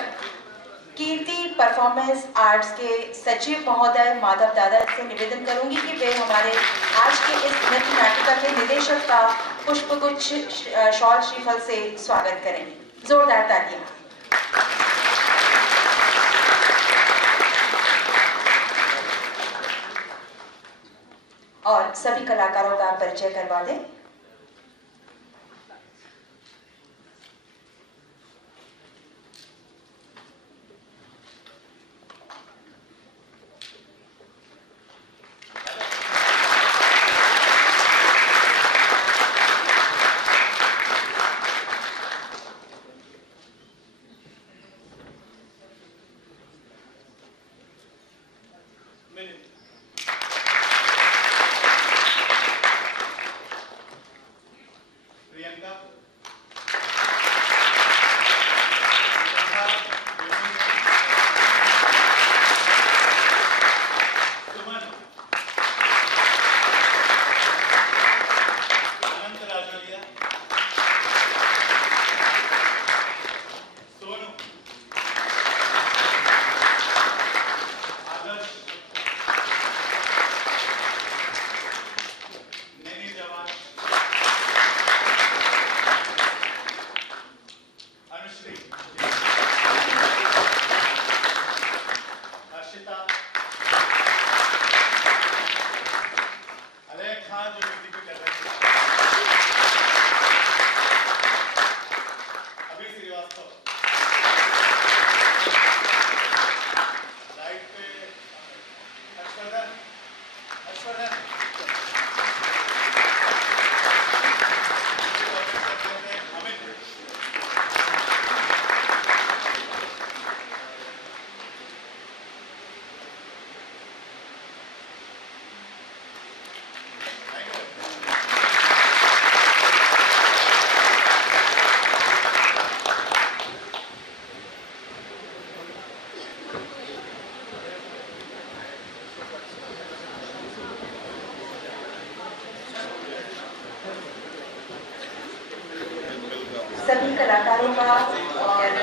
कीर्ति परफॉर्मेंस आर्ट्स के सचिव महोदय माधव दादा से निवेदन करूंगी कि वे हमारे आज के इस नृत्य नाटिका के निदेशक का पुष्पगुच्छ शॉल श्रीफल से स्वागत करें। जोरदार तालियां। और सभी कलाकारों का परिचय करवा दें। प्रियंका, सुमन, अनंत राजौरिया, सोनू, आदर्श, नैनी जवान, अनुश्री, हर्षिता, अलय खान जो म्यूजिक भी कर रहे थे, अभी श्रीवास्तव, लाइट पे हर्षवर्धन, अमित, सभी कलाकारों का और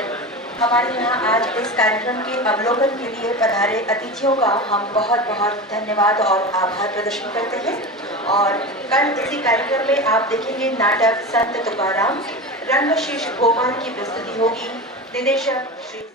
हमारे यहाँ आज इस कार्यक्रम के अवलोकन के लिए पधारे अतिथियों का हम बहुत बहुत धन्यवाद और आभार प्रदर्शन करते हैं। और कल इसी कार्यक्रम में आप देखेंगे नाटक संत तुकाराम रंगशीर्ष गोपाल की प्रस्तुति होगी। निदेशक श्री